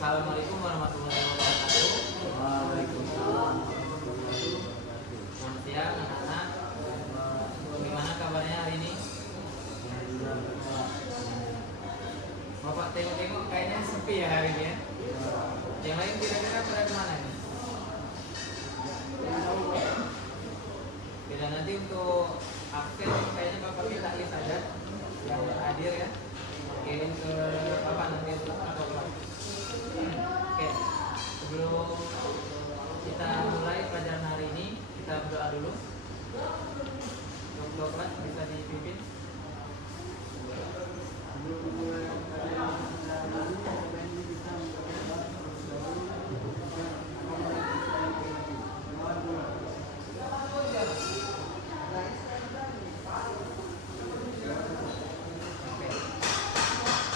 Assalamualaikum warahmatullahi wabarakatuh. Waalaikumsalam. Selamat siang anak-anak. Gimana kabarnya hari ini? Bapak tengok-tengok kayaknya sepi ya hari ini ya. Yang lain kira-kira pada kemana ini? Bila nanti untuk absen kayaknya Bapak minta list aja yang hadir ya. Kirim ke Bapak nanti untuk protokol. Oke, sebelum kita mulai pelajaran hari ini, kita berdoa dulu. Untuk kelas bisa dipimpin.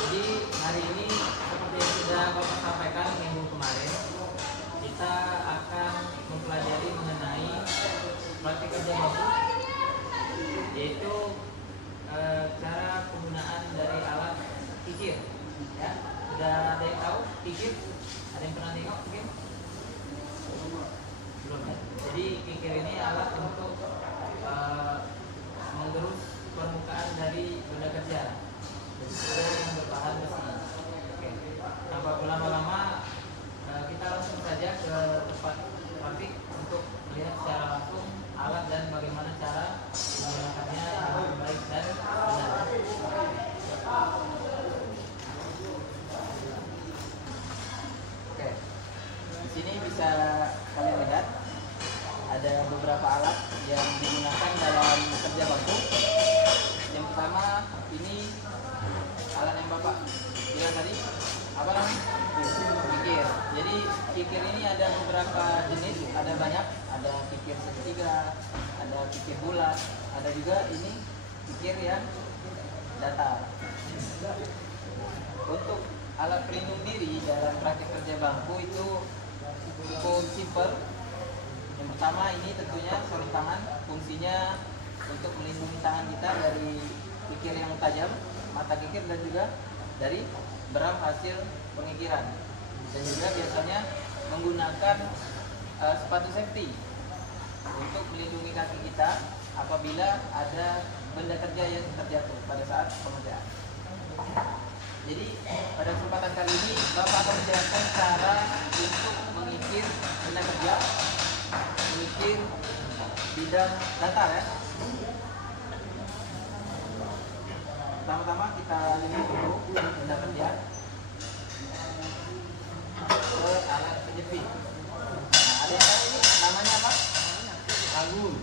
Jadi hari ini seperti yang sudah Bapak sampaikan minggu kemarin, kita akan mempelajari mengenai praktik kerja baku, yaitu cara penggunaan dari alat kikir. Ya, sudah ada yang tahu kikir? Ada yang pernah tengok mungkin? Belum ya. Jadi kikir ini alat untuk menggerus permukaan dari benda kerja. Yang berbahan besi. Oke. Tanpa berlama-lama, kita langsung saja ke tempat praktik untuk melihat secara langsung alat dan bagaimana cara menggunakannya dengan baik dan benar. Oke. Di sini bisa kalian lihat ada beberapa alat yang digunakan dalam kerja baku. Yang pertama ini alat yang Bapak bilang tadi apa namanya? Kikir. Jadi kikir ini ada beberapa jenis, ada banyak, ada kikir segitiga, ada kikir bulat, ada juga ini kikir yang datar. Untuk alat pelindung diri dalam praktik kerja bangku itu cukup simpel. Yang pertama ini tentunya sarung tangan, fungsinya untuk melindungi tangan kita dari kikir yang tajam, mata kikir, dan juga dari beram hasil pengikiran. Dan juga biasanya menggunakan sepatu safety untuk melindungi kaki kita apabila ada benda kerja yang terjatuh pada saat pengerjaan. Jadi pada kesempatan kali ini Bapak akan menjelaskan cara untuk mengikir benda kerja, mengikir bidang datar ya. Pertama-tama kita lihat dulu benda kerja ke alat penjepit. Nah, ada yang tahu ini namanya apa? Kagum.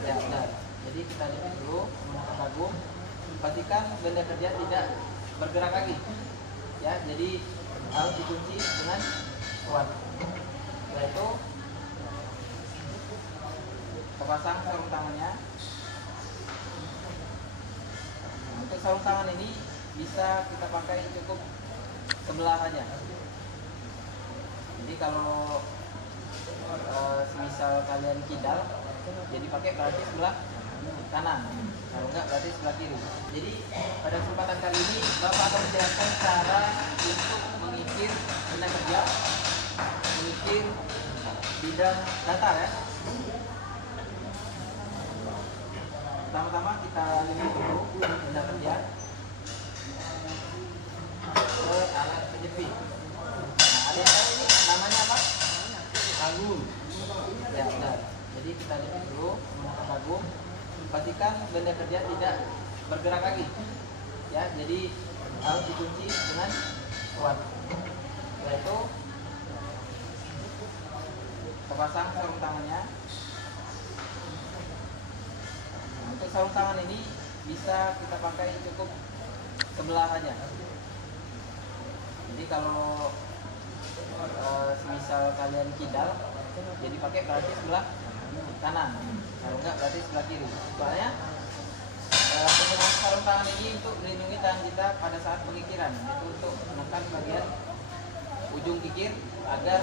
Ya benar. Jadi kita lihat dulu menggunakan kagum. Pastikan benda kerja tidak bergerak lagi. Ya, jadi harus dikunci dengan kuat. Setelah itu terpasang sarung tangannya. Untuk sarung tangan ini bisa kita pakai cukup sebelah aja. Jadi kalau semisal kalian kidal, jadi pakai berarti sebelah kanan. Kalau enggak berarti sebelah kiri. Jadi pada kesempatan kali ini Bapak akan menjelaskan cara untuk mengikir benda kerja, mengikir bidang datar ya. Pertama-tama kita lihat dulu benda kerja ke alat penjepit. Nah, ada yang tahu ini namanya apa? Kagum. Ya benar. Jadi kita lihat dulu menggunakan kagum. Pastikan benda kerja tidak bergerak lagi. Ya, jadi harus dikunci dengan kuat. Setelah itu terpasang sarung tangannya. Untuk sarung tangan ini bisa kita pakai cukup sebelah aja. Jadi kalau semisal kalian kidal, jadi pakai berarti sebelah kanan. Kalau enggak berarti sebelah kiri. Soalnya penggunaan sarung tangan ini untuk melindungi tangan kita pada saat pengikiran, yaitu untuk menekan bagian ujung kikir agar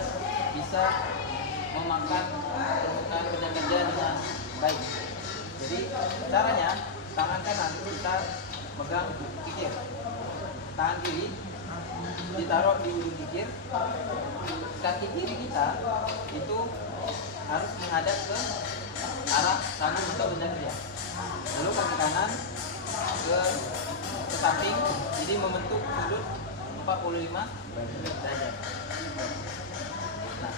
bisa memakan permukaan benda kerja dengan baik. Jadi caranya tangan kanan kita megang kikir, tangan kiri ditaruh di ujung kikir. Kaki kiri kita itu harus menghadap ke arah samping atau benda kerja. Lalu kaki kanan ke samping, jadi membentuk sudut 45 derajat. Nah,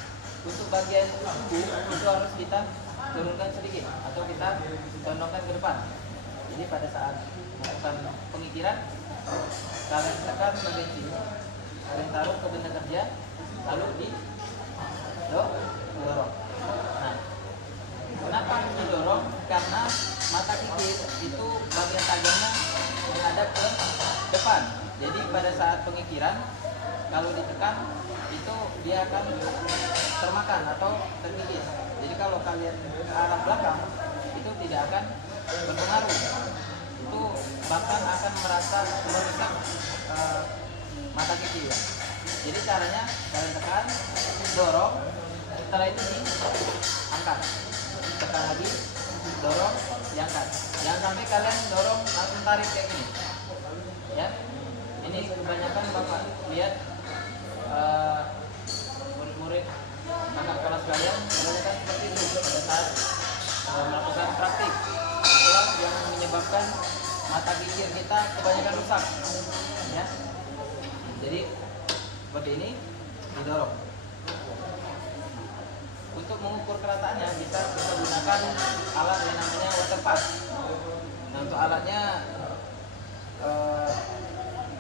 untuk bagian kuku itu harus kita turunkan sedikit atau kita condongkan ke depan. Jadi pada saat melakukan pengikiran, kalian tekan bagian sini, kalian taruh ke benda kerja, lalu didorong. Nah, kenapa didorong? Karena mata kikir itu bagian tajamnya menghadap ke depan. Jadi pada saat pengikiran, kalau ditekan itu dia akan termakan atau terkikis. Jadi kalau kalian ke arah belakang itu tidak akan berpengaruh. Itu bahkan akan merasa merusak mata kikir. Jadi caranya kalian tekan, dorong, setelah itu diangkat. Tekan lagi, dorong, diangkat. Jangan sampai kalian dorong langsung tarik kayak gini. Ya. Ini kebanyakan Bapak lihat murid-murid kakak kelas kalian kebanyakan seperti itu pada saat melakukan praktik. Itulah yang menyebabkan mata kikir kita kebanyakan rusak. Ya. Jadi seperti ini didorong. Untuk mengukur kerataannya bisa kita gunakan alat yang namanya water pass. Nah, untuk alatnya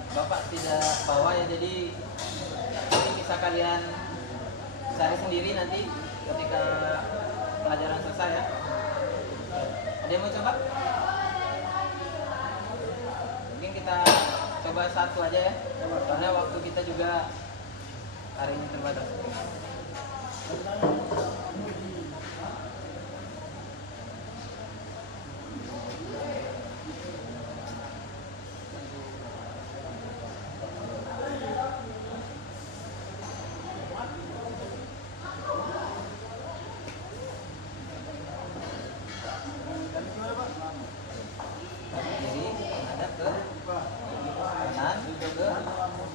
Bapak tidak bawa ya, jadi ini bisa kalian cari sendiri nanti ketika pelajaran selesai ya. Ada yang mau coba? Mungkin kita coba satu aja ya, karena waktu kita juga hari ini terbatas.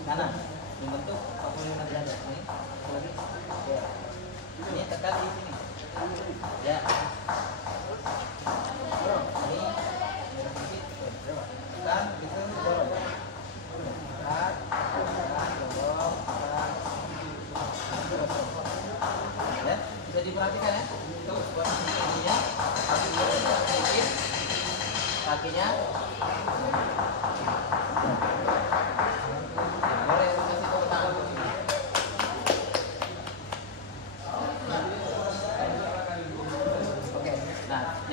Kanan membentuk 45 derajat ini. Ini tekan di sini. Ya. Ini tekan di sini dorong. Tekan, dorong, ya, bisa diperhatikan ya. Itu posisi ininya, kaki sedikit, kakinya.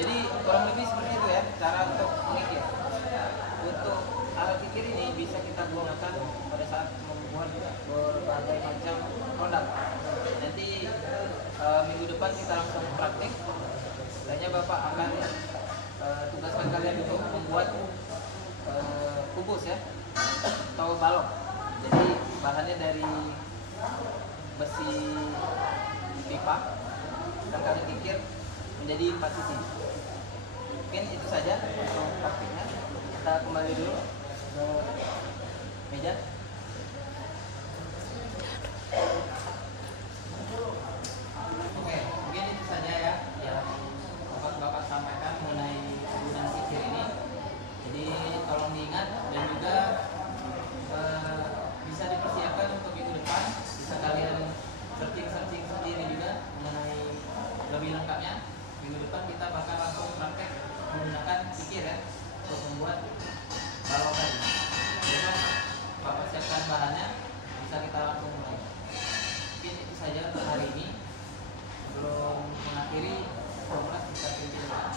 Jadi kurang lebih seperti itu ya cara untuk mengikir. Untuk alat kikir ini bisa kita gunakan pada saat membuat berbagai macam produk. Nanti minggu depan kita langsung praktik. Kayaknya Bapak akan tugaskan kalian untuk membuat kubus ya atau balok. Jadi bahannya dari besi pipa dan kalian kikir menjadi 4 sisi. Mungkin itu saja untuk praktiknya. Kita kembali dulu ke meja. Oke, mungkin itu saja ya yang Bapak sampaikan mengenai penggunaan kikir ini. Jadi tolong diingat dan juga bisa dipersiapkan untuk minggu depan. Bisa kalian searching sendiri juga mengenai lebih lengkapnya. Minggu depan kita bakal langsung praktek menggunakan kikir ya untuk membuat balokan. Besok Bapak siapkan bahannya, bisa kita langsung mulai. Mungkin itu saja untuk hari ini. Sebelum mengakhiri, kita tunjukkan